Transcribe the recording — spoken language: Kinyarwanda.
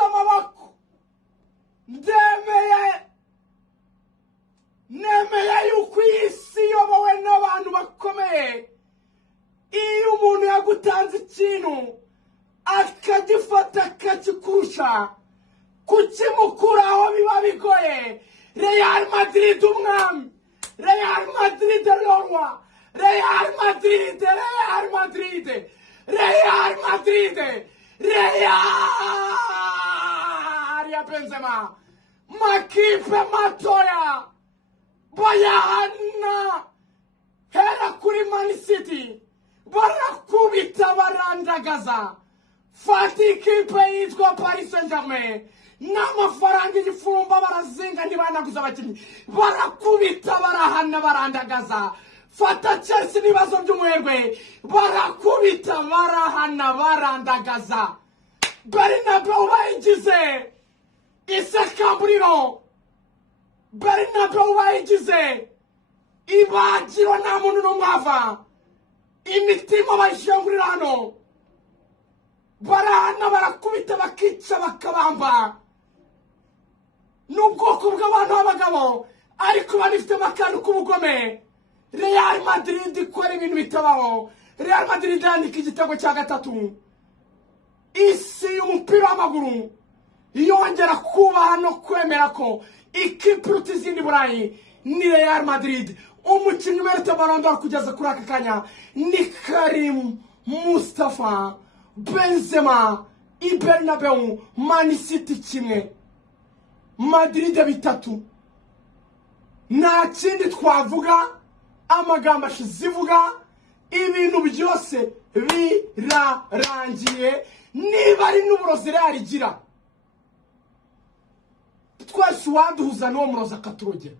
amaboko nemeye yuko iyi si iyobowe n'abantu bakomeye. Iyo umuntu yagutanze ikintu akagifata akakikurusha, kukimukuraho biba bigoye. Real Madrid umwami, Real Madrid roi, Real Madrid, Real Madrid, Real Madrid, Real ya Benzema, makipe matoya bayahana hera kuri Man City, barakubita barandagaza. Fata ikipe yitwa Paris Saint-Germain, n'amafaranga y'ifurumba barazinga ntibanaguza abakinnyi, barakubita barahana barandagaza. Fata Chelsea n'ibibazo by'umuherwe, barakubita barahana barandagaza. Bernabeu bayigize isekamburiro, Bernabeu bayigize ibagiro, nta muntu n'umwava. Imitima bayishengurira hano, barahana barakubita bakica bakabamba. N'ubwoko bw'abantu b'abagabo ariko banifite akantu k'ubugome. Real Madrid ikora ibintu bitabaho. Real Madrid yandika igitego cya gatatu. Isi y'umupira w'amaguru yongera kubaha no kwemera ko ikipe iruta izindi Burayi ni Real Madrid. Umukinnyi uberetse Ballon d'Or kugeza kuri aka kanya ni Karim Mustafa Benzema. Bernabeu, Man City kimwe, Madrid bitatu. Nta kindi twavuga, amagambo ashizivuga, ibintu byose birarangiye. Niba ari n'uburozi Real igira, twese waduhuza n'uwo murozi akaturogera.